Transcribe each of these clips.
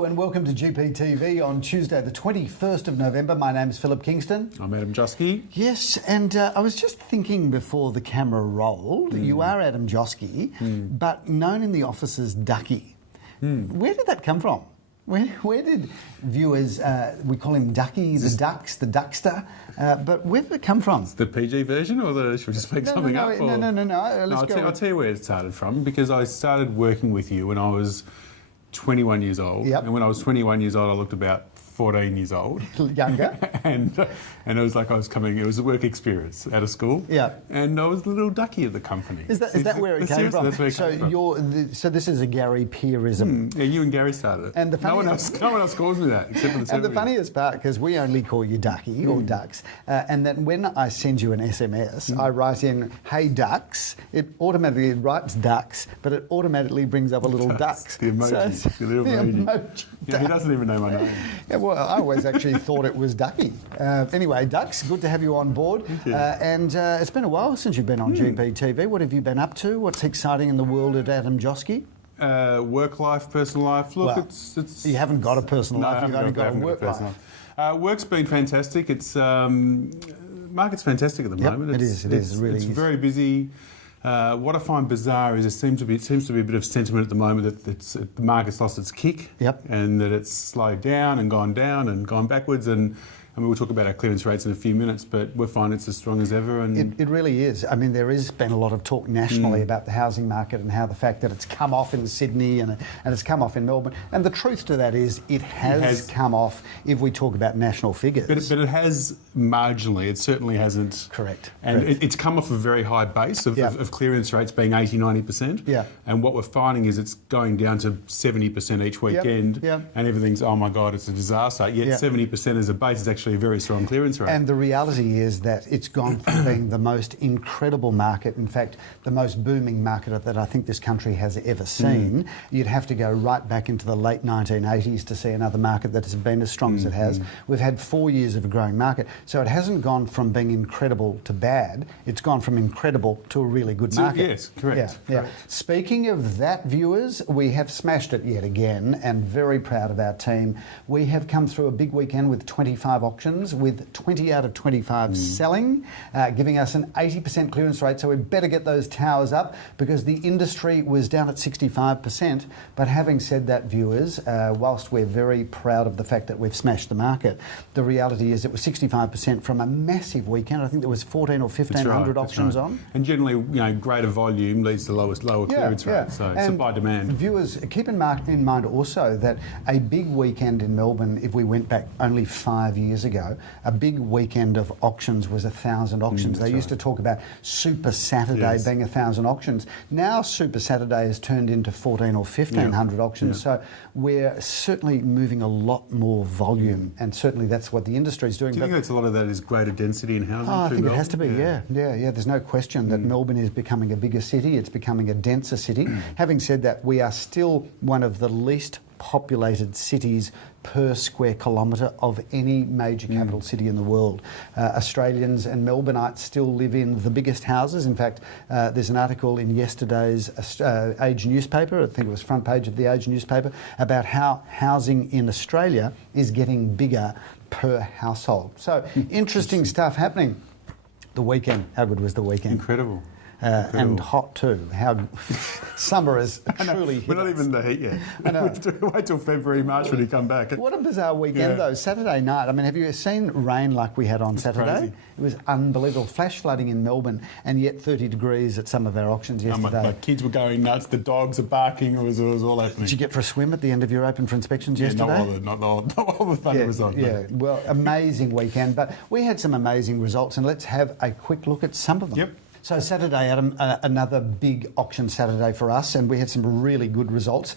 Hello and welcome to GPTV on Tuesday the 21st of November. My name is Philip Kingston. I'm Adam Josky. Yes, and I was just thinking before the camera rolled, you are Adam Josky, but known in the office as Ducky. Where did that come from? Where did viewers, we call him Ducky, the Ducks, the Duckster, but where did it come from? The PG version, or should we just make something up? No. I'll tell you where it started from, because I started working with you when I was 21 years old. Yep. And when I was 21 years old, I looked about 14 years old. Younger. and it was like it was a work experience out of school. Yeah. And I was the little ducky of the company. Is that where it came from? That's where it came from. So this is a Gary Peerism. Yeah, you and Gary started it. And no one else calls me that except for the And the funniest part, because we only call you Ducky or Ducks, and then when I send you an SMS, I write in, "Hey Ducks," it automatically writes Ducks, but it automatically brings up a little ducks. The emoji. So the little emoji. Yeah, he doesn't even know my name. Yeah, well, I always actually thought it was Ducky. Anyway, Ducks, good to have you on board. Thank you. And it's been a while since you've been on GPTV. What have you been up to? What's exciting in the world at Adam Josky? Work life, personal life. Look, Well, it's you haven't got a personal life. You've only got a work life. Work's been fantastic. It's market's fantastic at the moment. It is. It really is. It's very busy. What I find bizarre is it seems to be a bit of sentiment at the moment that the market's lost its kick, and that it's slowed down and gone backwards. And I mean, we'll talk about our clearance rates in a few minutes, but we're finding it's as strong as ever. And it really is. I mean, there has been a lot of talk nationally about the housing market and how the fact that it's come off in Sydney and it's come off in Melbourne. And the truth to that is it has come off if we talk about national figures. But it has marginally. It certainly hasn't. Correct. And it's come off a very high base of clearance rates being 80-90%. Yeah. And what we're finding is it's going down to 70% each weekend. Yep. And everything's, oh my God, it's a disaster. Yet 70% as a base is actually a very strong clearance rate. And the reality is that it's gone from being the most incredible market, in fact, the most booming market that I think this country has ever seen. You'd have to go right back into the late 1980s to see another market that has been as strong as it has. We've had 4 years of a growing market. So it hasn't gone from being incredible to bad. It's gone from incredible to a really good market. Yes, correct. Yeah. Speaking of that, viewers, we have smashed it yet again, and very proud of our team. We have come through a big weekend with 25 auctions, with 20 out of 25 selling, giving us an 80% clearance rate. So we better get those towers up, because the industry was down at 65%. But having said that, viewers, whilst we're very proud of the fact that we've smashed the market, the reality is it was 65% from a massive weekend. I think there was 1,400 or 1,500 auctions on. And generally, greater volume leads to lower clearance rate. So supply demand. Viewers, keep in mind also that a big weekend in Melbourne, if we went back only 5 years ago, a big weekend of auctions was 1,000 auctions. They used to talk about Super Saturday being 1,000 auctions. Now Super Saturday has turned into 1,400 or 1,500 auctions. So we're certainly moving a lot more volume, and certainly that's what the industry is doing. Do you think that's a lot of that is greater density in housing? I think it has to be, yeah. There's no question that Melbourne is becoming a bigger city. It's becoming a denser city. Having said that, we are still one of the least populated cities per square kilometre of any major capital city in the world. Australians and Melbourneites still live in the biggest houses. In fact, there's an article in yesterday's Age newspaper, I think it was front page of the Age newspaper, about how housing in Australia is getting bigger per household. So interesting stuff happening. The weekend, how good was the weekend? Incredible. And hot too. How summer is truly hit We're not us. even in the heat yet. I know. We have to wait till February, March when you come back. What a bizarre weekend though. Saturday night, I mean, have you seen rain like we had on Saturday? Crazy. It was unbelievable. Flash flooding in Melbourne, and yet 30 degrees at some of our auctions yesterday. My kids were going nuts. The dogs are barking. It was all happening. Did you get for a swim at the end of your open for inspections yesterday? Not all the thunder was on. Yeah, well, amazing weekend. But we had some amazing results, and let's have a quick look at some of them. Yep. So Saturday, Adam, another big auction Saturday for us, and we had some really good results.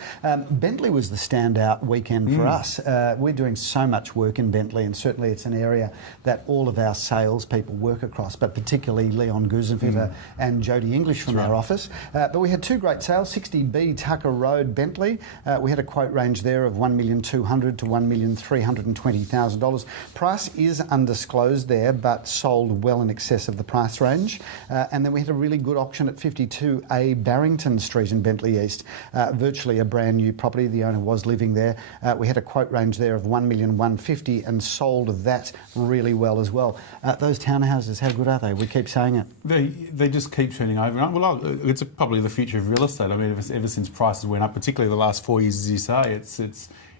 Bentley was the standout weekend for us. We're doing so much work in Bentley, and certainly it's an area that all of our salespeople work across, but particularly Leon Guzenfitter and Jody English from our office. But we had two great sales, 60B Tucker Road, Bentley. We had a quote range there of $1,200,000 to $1,320,000. Price is undisclosed there, but sold well in excess of the price range. And then we had a really good auction at 52A Barrington Street in Bentley East, virtually a brand new property. The owner was living there. We had a quote range there of $1,150,000 and sold that really well as well. Those townhouses, how good are they? We keep saying it. They just keep turning over. Well, it's probably the future of real estate. I mean, ever since prices went up, particularly the last 4 years, as you say,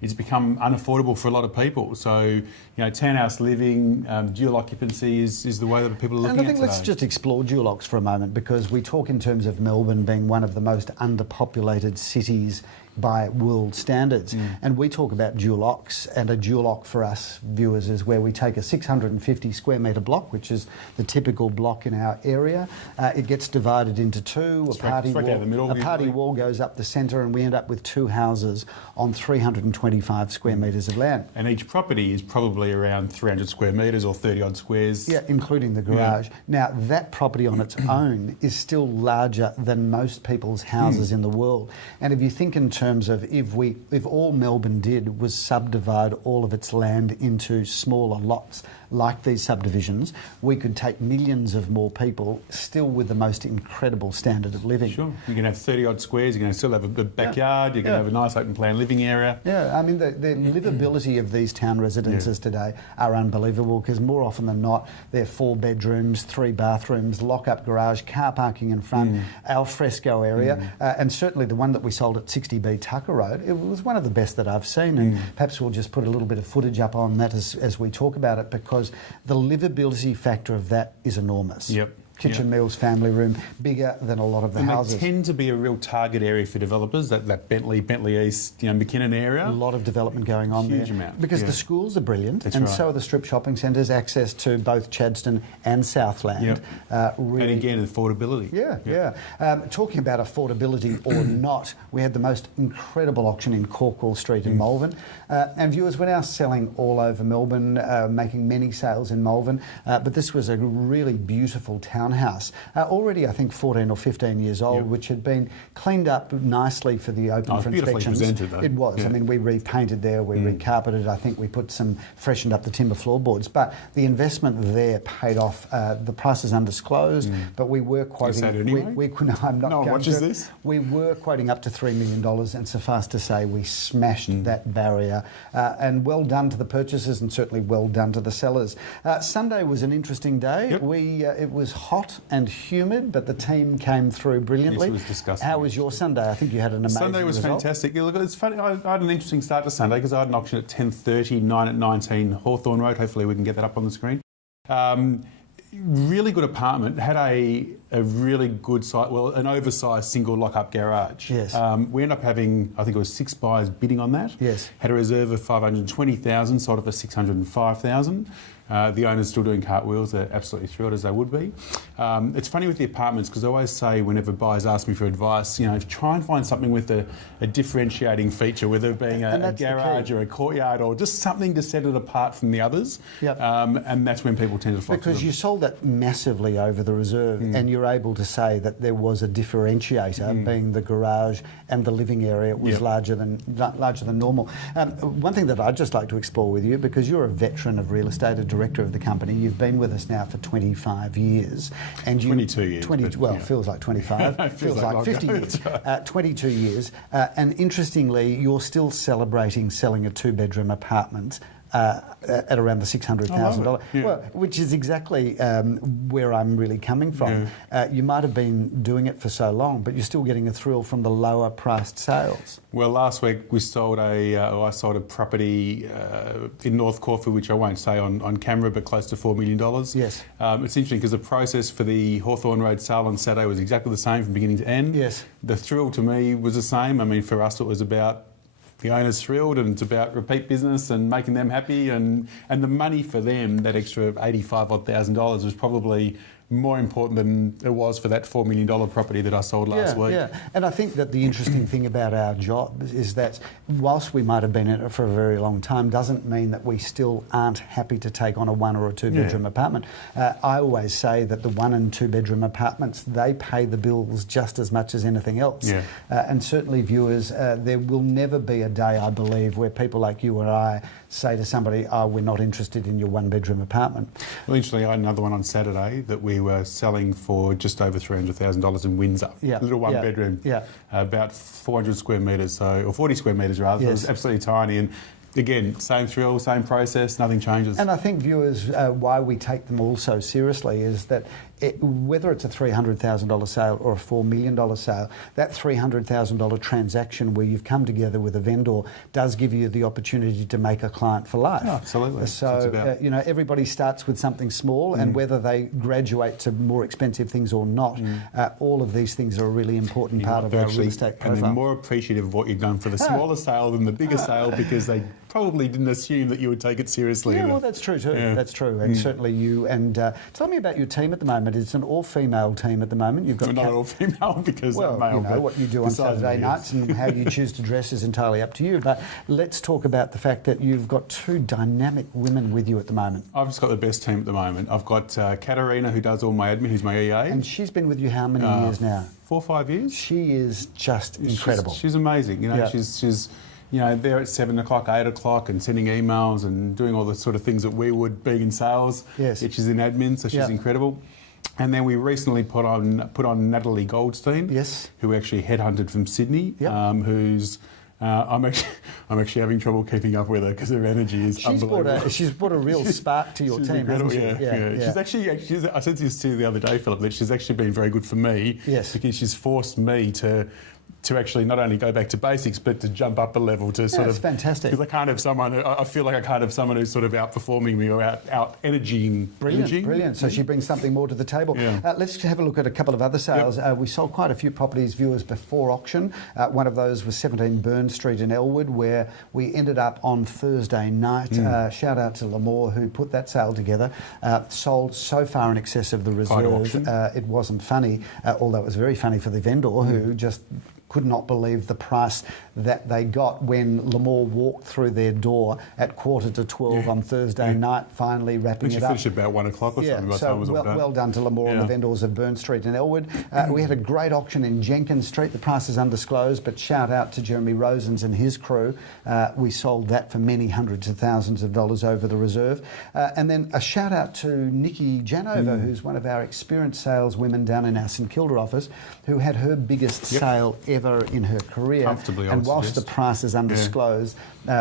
it's become unaffordable for a lot of people. So, townhouse living, dual occupancy is the way that people are looking at it. And I think let's just explore dual-ocs for a moment, because we talk in terms of Melbourne being one of the most underpopulated cities by world standards. And we talk about dual-ocs, and a dual-oc for us viewers is where we take a 650 square metre block, which is the typical block in our area. It gets divided into two. A party wall goes up the centre, and we end up with two houses on 325 square metres of land. And each property is probably around 300 square metres or 30 odd squares. Yeah, including the garage. Now, that property on its own is still larger than most people's houses in the world. And if you think in terms of if all Melbourne did was subdivide all of its land into smaller lots like these subdivisions, we could take millions of more people, still with the most incredible standard of living. Sure. You can have 30 odd squares, you're going to still have a good backyard, you're going to have a nice open plan living area. Yeah, I mean, the livability of these town residences today are unbelievable, because more often than not, they're 4 bedrooms, 3 bathrooms, lock-up garage, car parking in front, al fresco area, and certainly the one that we sold at 60B Tucker Road, it was one of the best that I've seen, and perhaps we'll just put a little bit of footage up on that as we talk about it, because the livability factor of that is enormous. Yep. Kitchen, meals, family room, bigger than a lot of the houses. They tend to be a real target area for developers, that Bentley East, McKinnon area. A lot of development going on there. Huge amount. Because the schools are brilliant, That's and right. so are the strip shopping centres, access to both Chadstone and Southland. And again, affordability. Talking about affordability or not, we had the most incredible auction in Corkwell Street in Malvern. And viewers, we're now selling all over Melbourne, making many sales in Malvern, but this was a really beautiful townhouse. Already, I think, 14 or 15 years old, which had been cleaned up nicely for the open for inspections. Presented, though. It was. I mean, we repainted there, we recarpeted. I think we freshened up the timber floorboards. But the investment there paid off. The price is undisclosed, but we were quoting. I'm not. No one watches this. We were quoting up to $3 million, and suffice to say, we smashed that barrier. And well done to the purchasers, and certainly well done to the sellers. Sunday was an interesting day. It was hot and humid, but the team came through brilliantly. Yes, it was disgusting. How was your Sunday? I think you had an amazing Sunday was result. fantastic. Look, it's funny, I had an interesting start to Sunday because I had an auction at 10:30, 9 at 19 Hawthorn Road. Hopefully we can get that up on the screen. Really good apartment. Had a really good site, an oversized single lock-up garage. Yes. We ended up having, I think it was 6 buyers bidding on that. Yes. Had a reserve of 520,000, sold it for 605,000. The owner's still doing cartwheels. They're absolutely thrilled, as they would be. It's funny with the apartments, because I always say whenever buyers ask me for advice, try and find something with a differentiating feature, whether it being a garage or a courtyard or just something to set it apart from the others. And that's when people tend to flock to them. Because you sold that massively over the reserve, and you're able to say that there was a differentiator, being the garage and the living area was larger than normal. One thing that I'd just like to explore with you, because you're a veteran of real estate, a director of the company, you've been with us now for 25 years. And 22 years. Feels like 25. feels like 50 years. 22 years. And interestingly, you're still celebrating selling a 2-bedroom apartment at around the $600,000, well, which is exactly where I'm really coming from. You might have been doing it for so long, but you're still getting a thrill from the lower priced sales. Well, last week we sold I sold a property in North Caulfield, which I won't say on camera, but close to $4 million. Yes. It's interesting because the process for the Hawthorn Road sale on Saturday was exactly the same from beginning to end. Yes. The thrill to me was the same. I mean, for us it was about the owner's thrilled, and it's about repeat business and making them happy, and the money for them, that extra $85,000 was probably more important than it was for that $4 million property that I sold last week. Yeah, and I think that the interesting thing about our job is that whilst we might have been in it for a very long time, doesn't mean that we still aren't happy to take on a 1 or a 2-bedroom apartment. I always say that the 1 and 2-bedroom apartments, they pay the bills just as much as anything else. And certainly viewers, there will never be a day, I believe, where people like you and I say to somebody, oh, we're not interested in your one-bedroom apartment. Well, interestingly, I had another one on Saturday that we were selling for just over $300,000 in Windsor. Yeah. A little one-bedroom, about 400 square metres, or 40 square metres rather. Yes. It was absolutely tiny. And again, same thrill, same process, nothing changes. And I think viewers, why we take them all so seriously is that whether it's a $300,000 sale or a $4 million sale, that $300,000 transaction where you've come together with a vendor does give you the opportunity to make a client for life. Oh, absolutely. So, you know, everybody starts with something small, and whether they graduate to more expensive things or not, all of these things are a really important part of our real estate profile. And they're more appreciative of what you've done for the smaller sale than the bigger sale, because they probably didn't assume that you would take it seriously. Yeah, well, that's true too. Yeah. That's true. And certainly you. And tell me about your team at the moment. It's an all-female team at the moment. You've got not all-female because I'm male. You know, what you do on Saturday nights and how you choose to dress is entirely up to you. But let's talk about the fact that you've got two dynamic women with you at the moment. I've just got the best team at the moment. I've got Katarina, who does all my admin, who's my EA. And she's been with you how many years now? 4 or 5 years. She is just incredible. She's amazing. You know, she's you know, there at 7 o'clock, 8 o'clock, and sending emails and doing all the sort of things that we would being in sales. Yes. She's in admin, so she's incredible. And then we recently put on Natalie Goldstein, who actually headhunted from Sydney, who's I'm actually having trouble keeping up with her because her energy is unbelievable. She's brought a real spark to your team, hasn't she? Yeah. She's actually, I said this to you the other day, Philip, that she's actually been very good for me because she's forced me to actually not only go back to basics, but to jump up a level to sort of... That's fantastic. Because I can't have someone... I feel like I can't have someone who's sort of outperforming me or out-energying... Brilliant. So she brings something more to the table. Yeah. Let's have a look at a couple of other sales. We sold quite a few properties, viewers, before auction. One of those was 17 Burn Street in Elwood, where we ended up on Thursday night. Shout out to Lamore, who put that sale together. Sold so far in excess of the reserve. It wasn't funny, although it was very funny for the vendor, who just could not believe the price that they got when Lamore walked through their door at 11:45 on Thursday night, finally wrapping it up. She finished about 1 o'clock or something by the time it was all done. Well done to Lamore and the vendors of Burn Street in Elwood. We had a great auction in Jenkins Street. The price is undisclosed, but shout out to Jeremy Rosens and his crew. We sold that for many hundreds of thousands of dollars over the reserve. And then a shout out to Nikki Janover, who's one of our experienced saleswomen down in our St Kilda office, who had her biggest sale ever in her career. Comfortably, and whilst the price is undisclosed,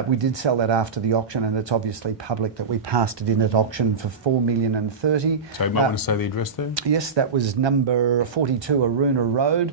we did sell that after the auction, and it's obviously public that we passed it in at auction for $4,030,000. So you might want to say the address there? Yes, that was number 42 Aruna Road,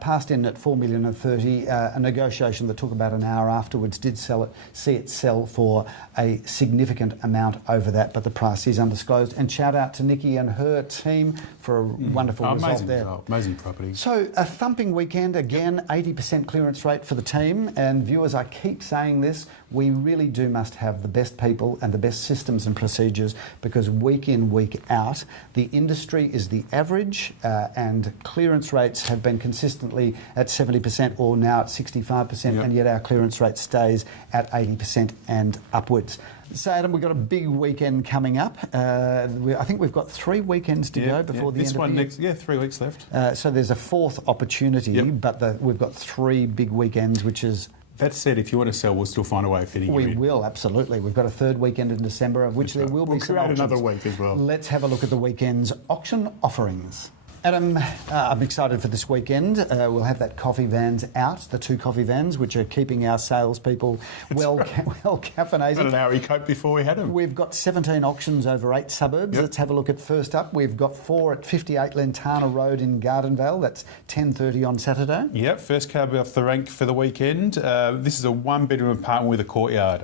passed in at $4,030,000. A negotiation that took about an hour afterwards did see it sell for a significant amount over that, but the price is undisclosed. And shout out to Nikki and her team for a wonderful result there. Amazing property. So a thumping weekend again, 80% clearance rate for the team. And viewers, I keep saying this, we really must have the best people and the best systems and procedures, because week in, week out, the industry is the average, and clearance rates have been consistently at 70% or now at 65%, and yet our clearance rate stays at 80% and upwards. So, Adam, we've got a big weekend coming up. I think we've got 3 weekends to go before the end of the year. 3 weeks left. So there's a 4th opportunity, but we've got 3 big weekends, which is... That said, if you want to sell, we'll still find a way of fitting you in. We will, absolutely. We've got a 3rd weekend in December, of which there will be some auctions. We'll create another week as well. Let's have a look at the weekend's auction offerings. Adam, I'm excited for this weekend. We'll have that coffee vans out, the 2 coffee vans, which are keeping our salespeople well caffeinated. I don't know how we coped before we had them. We've got 17 auctions over 8 suburbs. Let's have a look at first up. We've got 4 at 58 Lentana Road in Gardenvale. That's 10:30 on Saturday. Yep, first cab off the rank for the weekend. This is a 1-bedroom apartment with a courtyard.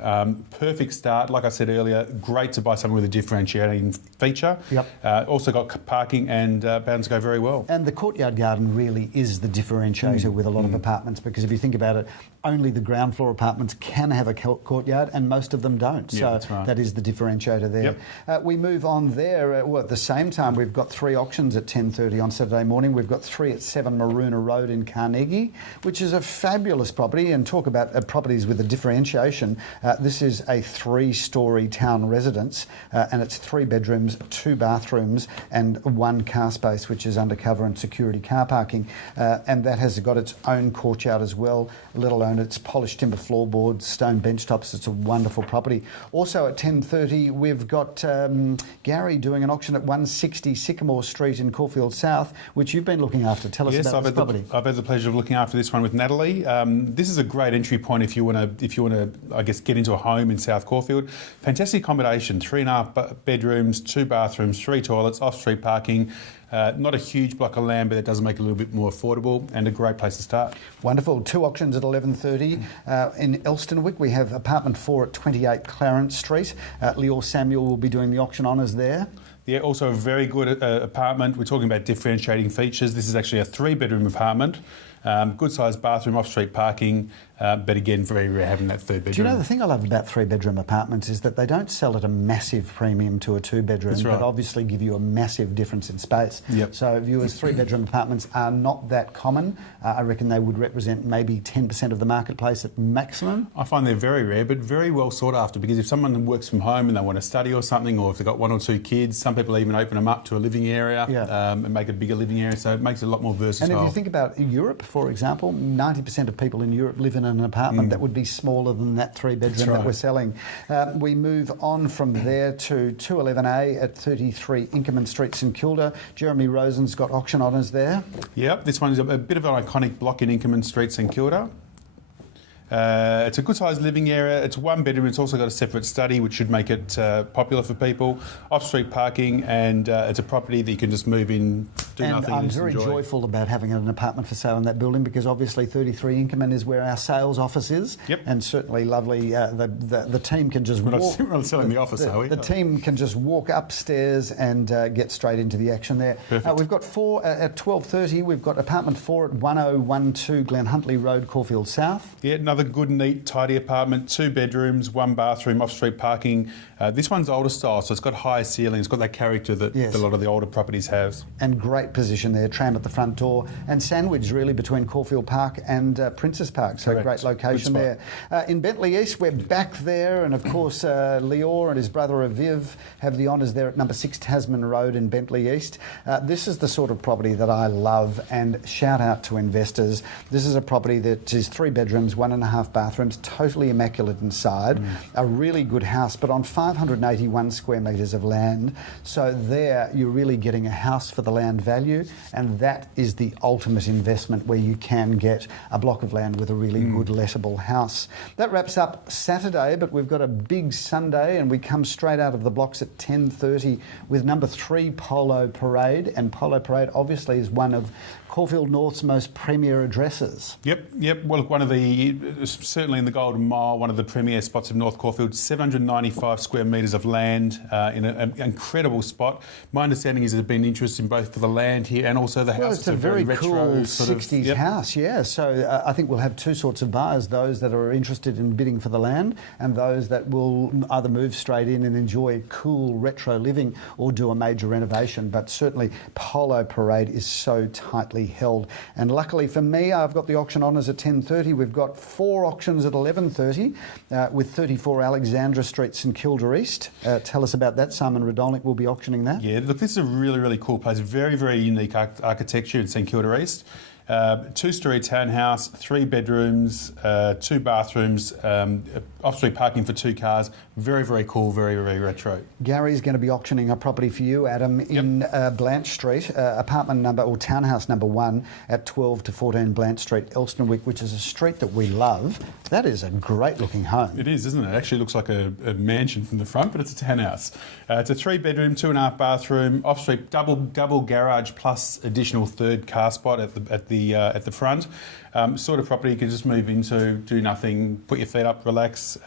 Perfect start, like I said earlier. Great to buy something with a differentiating feature. Also got parking and bound to go very well. And the courtyard garden really is the differentiator with a lot of apartments, because if you think about it, only the ground floor apartments can have a courtyard and most of them don't. So that is the differentiator there. We move on there. At the same time, we've got 3 auctions at 10:30 on Saturday morning. We've got 3 at 7 Maroona Road in Carnegie, which is a fabulous property. And talk about properties with a differentiation. This is a 3-storey town residence, and it's 3 bedrooms, 2 bathrooms and 1 car space, which is metres undercover and security car parking. And that has got its own courtyard as well, let alone its polished timber floorboards, stone bench tops. It's a wonderful property. Also at 10:30, we've got Gary doing an auction at 160 Sycamore Street in Caulfield South, which you've been looking after. Tell us about this property. I've had the pleasure of looking after this one with Natalie. This is a great entry point if you want to, I guess, get into a home in South Caulfield. Fantastic accommodation: 3.5 bedrooms, 2 bathrooms, 3 toilets, off-street parking. Not a huge block of land, but it does make it a little bit more affordable and a great place to start. Wonderful. 2 auctions at 11:30. In ELSTERNWICK, we have apartment 4 at 28 Clarence Street. Leor Samuel will be doing the auction honours there. Yeah, also a very good apartment. We're talking about differentiating features. This is actually a 3-bedroom apartment. Good sized bathroom, off-street parking, but again, very rare having that 3rd bedroom. Do you know, the thing I love about 3-bedroom apartments is that they don't sell at a massive premium to a 2-bedroom, That's right. but obviously give you a massive difference in space. Yep. So viewers, 3-bedroom apartments are not that common. I reckon they would represent maybe 10% of the marketplace at maximum. I find they're very rare, but very well sought after, because if someone works from home and they want to study or something, or if they've got 1 or 2 kids, some people even open them up to a living area and make a bigger living area, so it makes it a lot more versatile. And if you think about Europe, for example, 90% of people in Europe live in an apartment that would be smaller than that 3-bedroom that we're selling. We move on from there to 211A at 33 Inkerman Street, St Kilda. Jeremy Rosen's got auction honours there. Yep, this one is a bit of an iconic block in Inkerman Street, St Kilda. It's a good sized living area. It's 1 bedroom. It's also got a separate study, which should make it popular for people. Off-street parking, and it's a property that you can just move in, do nothing, and I'm and just very enjoy. joyful about having an apartment for sale in that building, because obviously 33 Inkerman is where our sales office is. Yep. And certainly lovely. The team can just walk. We're not selling the office, are we? The team can just walk upstairs and get straight into the action there. We've got 4 at 12:30. We've got apartment 4 at 1012 Glen Huntley Road, Caulfield South. Yeah, another good, neat, tidy apartment. 2 bedrooms, 1 bathroom, off-street parking. This one's older style, so it's got higher ceilings. It's got that character that a lot of the older properties have. And great position there, tram at the front door, and sandwiched really between Caulfield Park and Princess Park. So Correct. great location there. In Bentley East, we're back there, and of course Leor and his brother Aviv have the honours there at number 6 Tasman Road in Bentley East. This is the sort of property that I love, and shout out to investors. This is a property that is 3 bedrooms, 1.5 bathrooms, totally immaculate inside, a really good house, but on 581 square metres of land. So there you're really getting a house for the land value, and that is the ultimate investment, where you can get a block of land with a really good lettable house. That wraps up Saturday, but we've got a big Sunday, and we come straight out of the blocks at 10:30 with number 3 Polo Parade, and Polo Parade obviously is one of Caulfield North's most premier addresses. Yep. Well, look, one of the, certainly in the Golden Mile, one of the premier spots of North Caulfield, 795 square metres of land in an incredible spot. My understanding is there's been interest in both for the land here and also the house. Well, it's a very retro cool sort of 60s house, yeah. So I think we'll have 2 sorts of buyers, those that are interested in bidding for the land and those that will either move straight in and enjoy cool retro living or do a major renovation. But certainly Polo Parade is so tightly held. And luckily for me, I've got the auction honours at 10:30. We've got 4 auctions at 11:30 with 34 Alexandra Street, St Kilda East. Tell us about that. Simon Radolnik will be auctioning that. Yeah, look, this is a really, really cool place. Very, very unique architecture in St Kilda East. 2-storey townhouse, 3 bedrooms, 2 bathrooms, off-street parking for 2 cars. Very, very cool, very, very retro. Gary's going to be auctioning a property for you, Adam, in Blanche Street, apartment number or townhouse number 1 at 12 to 14 Blanche Street, Elsternwick, which is a street that we love. That is a great looking home. It is, isn't it? It actually looks like a mansion from the front, but it's a townhouse. It's a 3-bedroom, 2.5 bathroom, off-street double garage plus additional 3rd car spot at the front. Sort of property you can just move into, do nothing, put your feet up, relax.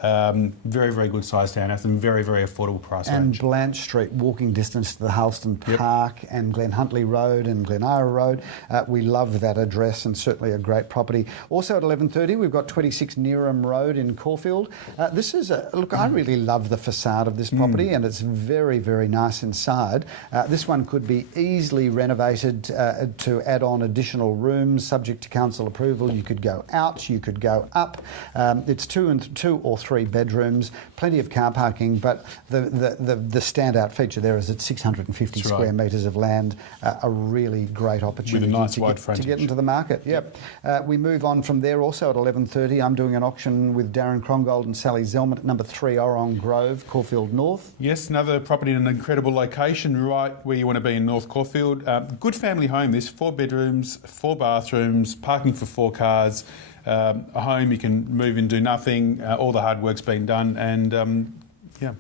Very, very good sized townhouse and very, very affordable price and range. Blanche Street, walking distance to the Halston Park and Glen Huntley Road and Glen Ira Road. We love that address, and certainly a great property. Also at 11:30, we've got 26 Neeram Road in Caulfield. This is look, I really love the facade of this property, and it's very, very nice inside. This one could be easily renovated to add on additional rooms. bedrooms, subject to council approval. You could go out, you could go up. It's two or three bedrooms, plenty of car parking, but the standout feature there is it's 650 square metres of land, a really great opportunity with a nice to, wide to get into the market. Yep. We move on from there also at 11:30. I'm doing an auction with Darren Krongold and Sally Zellman at number 3 Orong Grove, Caulfield North. Yes, another property in an incredible location, right where you want to be in North Caulfield. Good family home, this 4 bedrooms, 4 bathrooms, parking for 4 cars, a home you can move and do nothing. All the hard work's been done, and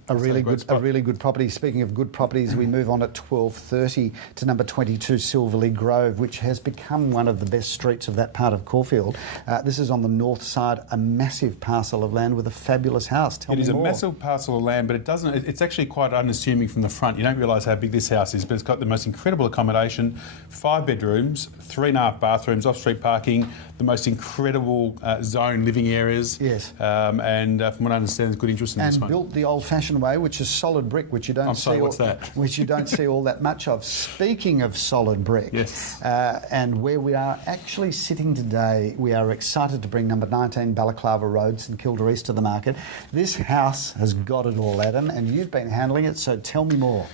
a really good property. Speaking of good properties, we move on at 12:30 to number 22 Silverley Grove, which has become one of the best streets of that part of Caulfield. This is on the north side, a massive parcel of land with a fabulous house. Tell me more. It is a massive parcel of land, but it's actually quite unassuming from the front. You don't realise how big this house is, but it's got the most incredible accommodation, 5 bedrooms, 3.5 bathrooms, off-street parking, the most incredible zone living areas. Yes. And from what I understand, there's good interest in this one. And built the old-fashioned way, which is solid brick, which you don't what's that? Which you don't see all that much of. Speaking of solid brick, yes, and where we are actually sitting today, we are excited to bring number 19 Balaclava Road, St Kilda East to the market. This house has got it all, Adam, and you've been handling it, so tell me more.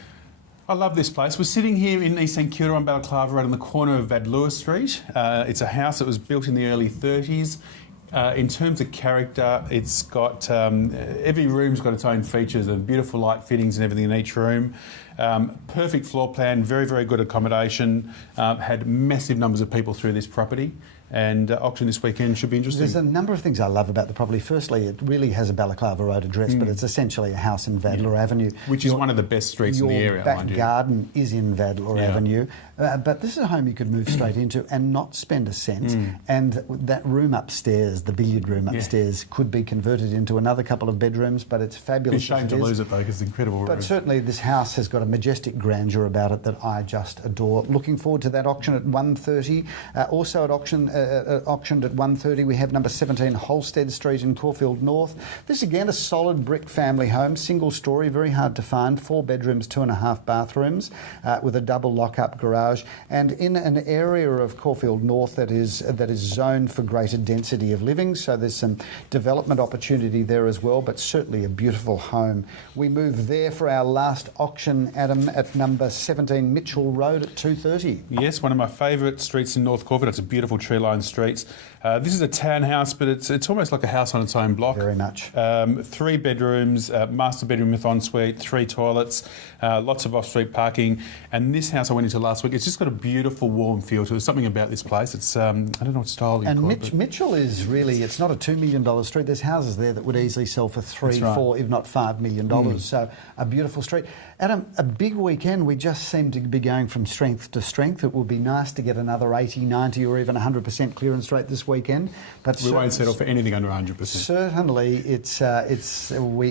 I love this place. We're sitting here in East St Kilda on Balaclava Road on the corner of Vadlua Street. It's a house that was built in the early 30s. In terms of character, it's got every room's got its own features and beautiful light fittings and everything in each room. Perfect floor plan, very, very good accommodation. Had massive numbers of people through this property. And auction this weekend should be interesting. There's a number of things I love about the property. Firstly, it really has a Balaclava Road address, but it's essentially a house in Vadlua Avenue. Which is one of the best streets in the area, Your mind you. back garden is in Vadlua Avenue. But this is a home you could move straight into and not spend a cent. And that room upstairs, the billiard room upstairs, could be converted into another couple of bedrooms, but it's fabulous. It's a shame to lose it, though, because it's an incredible room. But certainly this house has got a majestic grandeur about it that I just adore. Looking forward to that auction at 1:30. Also at auctioned at 1:30 we have number 17 Holstead Street in Caulfield North. This again a solid brick family home, single story, very hard to find, 4 bedrooms, 2.5 bathrooms, with a double lock-up garage, and in an area of Caulfield North that is zoned for greater density of living. So there's some development opportunity there as well, but certainly a beautiful home. We move there for our last auction, Adam, at number 17 Mitchell Road at 2:30. Yes, one of my favourite streets in North Caulfield. It's a beautiful tree-lined street. This is a townhouse, but it's almost like a house on its own block. Very much. 3 bedrooms, master bedroom with ensuite, 3 toilets, lots of off-street parking. And this house I went into last week, it's just got a beautiful warm feel to it. There's something about this place. It's I don't know what style you call it. And Mitchell is really, it's not a $2 million street. There's houses there that would easily sell for $3, $4, if not $5 million. So a beautiful street. Adam, a big weekend. We just seem to be going from strength to strength. It would be nice to get another 80, 90 or even 100% clearance rate this weekend. But we won't settle for anything under 100%. Certainly,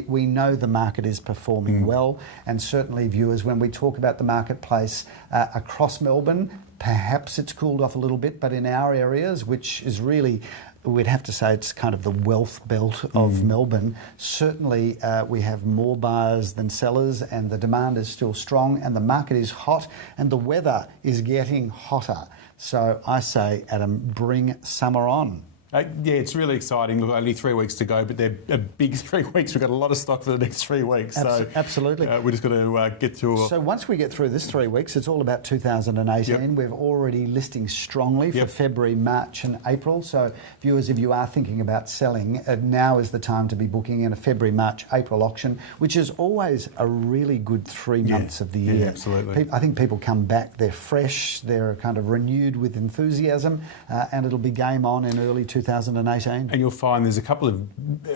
we know the market is performing well, and certainly viewers, when we talk about the marketplace across Melbourne, perhaps it's cooled off a little bit, but in our areas, which is really, we'd have to say it's kind of the wealth belt of Melbourne, certainly we have more buyers than sellers, and the demand is still strong, and the market is hot, and the weather is getting hotter. So I say, Adam, bring summer on. Yeah, it's really exciting. Look, only 3 weeks to go, but they're a big 3 weeks. We've got a lot of stock for the next 3 weeks. So absolutely. We're just going to get through. So once we get through this 3 weeks, it's all about 2018. We're already listing strongly for February, March and April. So viewers, if you are thinking about selling, now is the time to be booking in a February, March, April auction, which is always a really good 3 months of the year. Yeah, absolutely. I think people come back, they're fresh, they're kind of renewed with enthusiasm, and it'll be game on in early 2018. And you'll find there's a couple of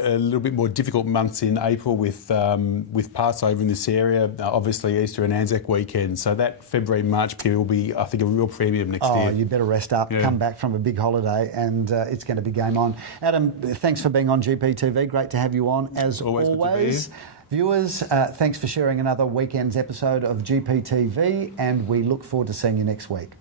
a little bit more difficult months in April with Passover in this area, obviously Easter and Anzac weekend. So that February, March period will be, I think, a real premium next year. Oh, you better rest up, come back from a big holiday, and it's going to be game on. Adam, thanks for being on GPTV. Great to have you on, as always. Viewers, thanks for sharing another weekend's episode of GPTV, and we look forward to seeing you next week.